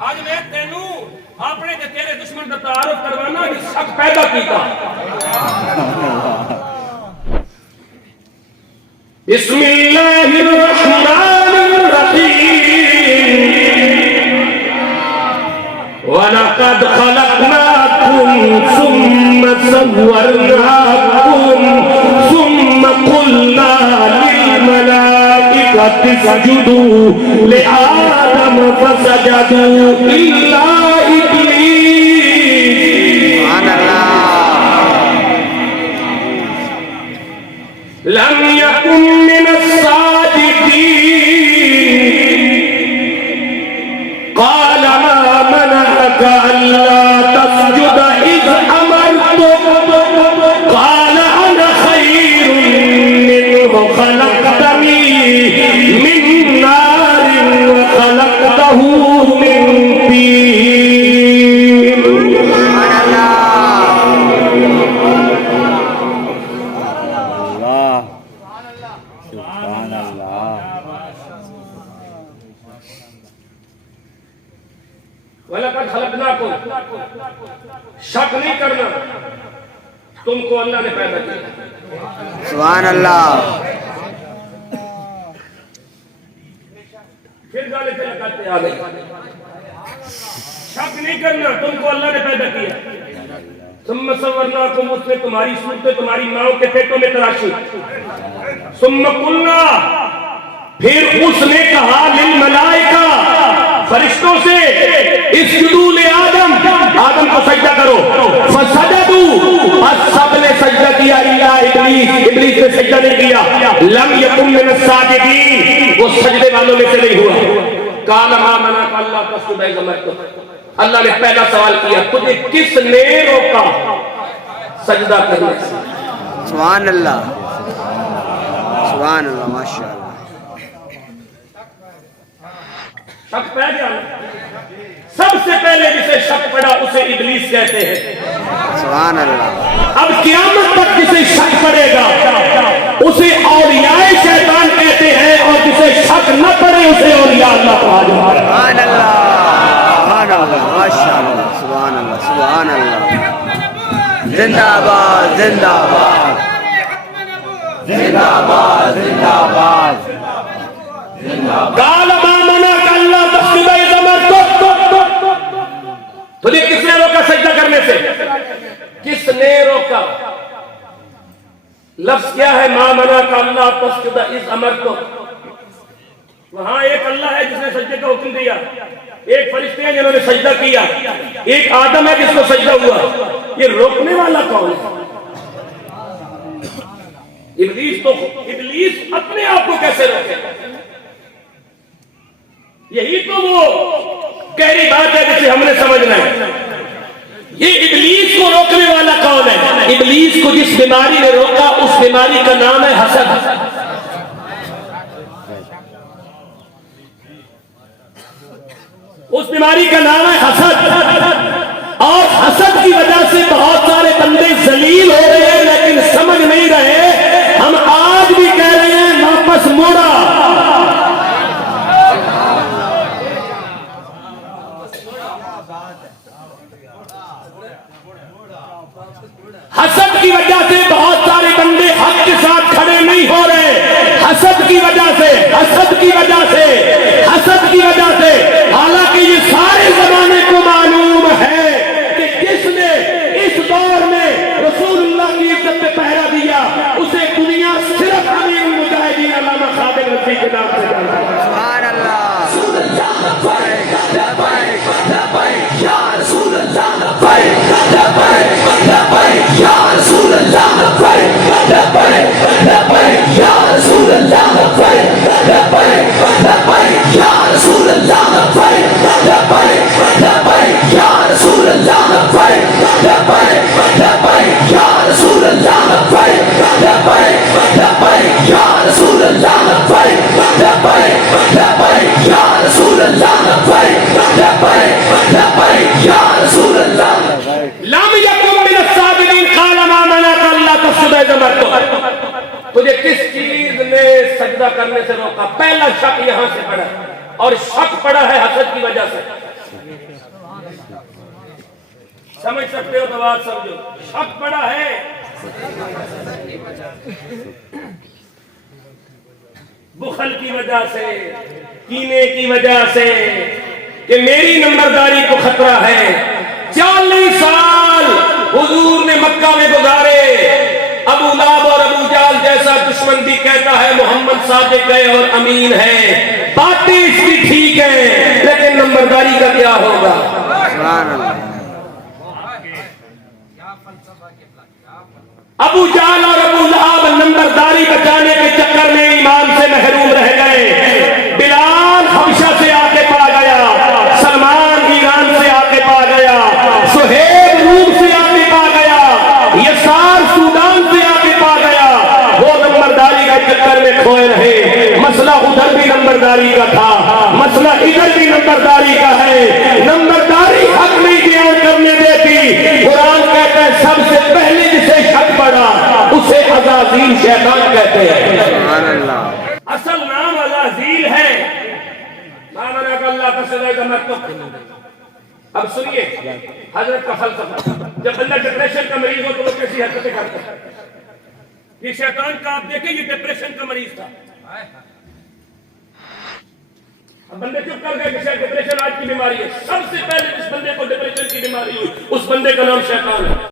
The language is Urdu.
آج میں تینوں اپنے تے تیرے دشمن دا تعارف کروانا کہ شک پیدا کیتا بسم اللہ الرحمن الرحیم وَلَقَدْ خَلَقْنَاكُمْ ثُمَّ صَوَّرْنَاكُمْ ثُمَّ قُلْنَا لِلْمَلَائِكَةِ اسْجُدُوا لِآدَمَ فَسَجَدُوا إِلَّا إِبْلِيسَ لَمْ يَكُنْ مِنَ السَّاجِدِينَ قَالَ مَا مَنَعَكَ أَلَّا تَسْجُدَ إِذْ أَمَرْتُكَ قَالَ أَنَا خَيْرٌ مِّنْهُ خَلَقْتَنِي مِنْ نَارٍ وَخَلَقْتَهُ مِنْ طِينٍ سبحان اللہ وَلَقَدْ خَلَقْنَاكُمْ شک نہیں کرنا تم کو اللہ نے پیدا کیا سبحان اللہ پھر گالے سے لگاتے آگے شک نہیں کرنا تم کو اللہ نے پیدا کیا ثم صورناکم اس نے تمہاری صورتیں تمہاری ماؤں کے پیٹوں میں تراشی ثم قلنا پھر اس نے کہا للملائکہ فرشتوں سے اسجدوا لآدم آدم کو سجدہ کرو فسجدوا پس سب نے سجدہ کیا الا ابلیس ابلیس نے سجدہ نہیں کیا لم یکن من الساجدین وہ سجدے والوں میں سے نہیں ہوا قال ما منعک اللہ تسجد اذ امرتک اللہ نے پہلا سوال کیا تجھے کس نے روکا سجدہ کرنے سے سبحان اللہ سبحان اللہ ماشاءاللہ شک پہ گیا سب سے پہلے جسے شک پڑا اسے ابلیس کہتے ہیں سبحان اللہ اب قیامت تک جسے شک پڑے گا اسے اولیاء شیطان کہتے ہیں اور جسے شک نہ پڑے اسے اولیاء اللہ کہا جاتا ہے سبحان اللہ سبحان اللہ ماشاءاللہ سبحان اللہ سبحان اللہ زندہ باد زندہ باد زندہ باد زندہ باد قال ما منعك اللہ تسجد اذ امرتک تجھے کس نے روکا سجدہ کرنے سے کس نے روکا لفظ کیا ہے ما منعك اللہ تسجد اذ امرتک وہاں ایک اللہ ہے جس نے سجدے کا حکم دیا ایک فرشتے ہیں جنہوں نے سجدہ کیا ایک آدم ہے جس کو سجدہ ہوا یہ روکنے والا کون ہے ابلیس اپنے آپ کو کیسے روکے یہی تو وہ گہری بات ہے جسے ہم نے سمجھنا ہے یہ ابلیس کو روکنے والا کون ہے ابلیس کو جس بیماری نے روکا اس بیماری کا نام ہے حسد اس بیماری کا نام ہے حسد اور حسد کی وجہ سے بہت سارے بندے ذلیل ہو رہے ہیں لیکن سمجھ نہیں رہے ہم آج بھی کہہ رہے ہیں واپس موڑا حسد کی وجہ سے بہت سارے بندے حق کے ساتھ کھڑے نہیں ہو رہے حسد کی وجہ سے حسد کی وجہ سے حسد کی وجہ سے حالانکہ یہ سارے زمانے کو معلوم ہے کہ جس نے اس دور میں رسول اللہ کی عزت پہ پہرا دیا اسے دنیا صرف امیر المجاہدین علامہ خادم رفیع کے نام سے جانتی ہے سبحان اللہ لم یکن من الساجدین قال ما منعک اللہ تسجد اذ امرتک تجھے کس چیز نے سجدہ کرنے سے روکا پہلا شک یہاں سے پڑا اور شک پڑا ہے حسد کی وجہ سے سمجھ سکتے ہو تو بات سمجھو. شک پڑا ہے بخل کی وجہ سے, کینے کی وجہ سے کہ میری نمبرداری کو خطرہ ہے. 40 سال حضور نے مکہ میں گزارے. ابو لہب اور ابو جہل جیسا دشمن بھی کہتا ہے محمد صادق ہے اور امین ہے. باتیں اس کی ٹھیک ہے لیکن نمبرداری کا کیا ہوگا؟ سبحان اللہ. ابو جہل اور ابو لہب نمبرداری بچانے کے چکر میں ایمان سے محروم رہ گئے. بلال حبشہ سے آ کے پا گیا, سلمان ایران سے آ کے پا گیا, سہیب روم سے آ کے پا گیا, یسار سودان سے آ کے پا گیا. وہ نمبرداری کا چکر میں کھوئے رہے. مسئلہ ادھر بھی نمبرداری کا تھا, مسئلہ ادھر بھی نمبرداری کا ہے. نمبرداری حق نہیں بیان کرنے دیتی. قرآن کہتا ہے سب سے پہلے جسے شک پڑا اسے عزازیل شیطان کہتے ہیں. سبحان اللہ. اصل نام عزازیل ہے. مانا کہ اللہ کا سزائے کا مرتب. اب سنیے حضرت کا فلسفہ. جب بندہ ڈپریشن کا مریض ہو تو وہ کیسی حرکتیں کرتا ہے؟ یہ شیطان کا آپ دیکھیں یہ ڈپریشن کا مریض تھا. اب بندے چپ کر گئے کہ شاید ڈپریشن آج کی بیماری ہے. سب سے پہلے جس بندے کو ڈپریشن کی بیماری ہوئی اس بندے کا نام شیطان ہے.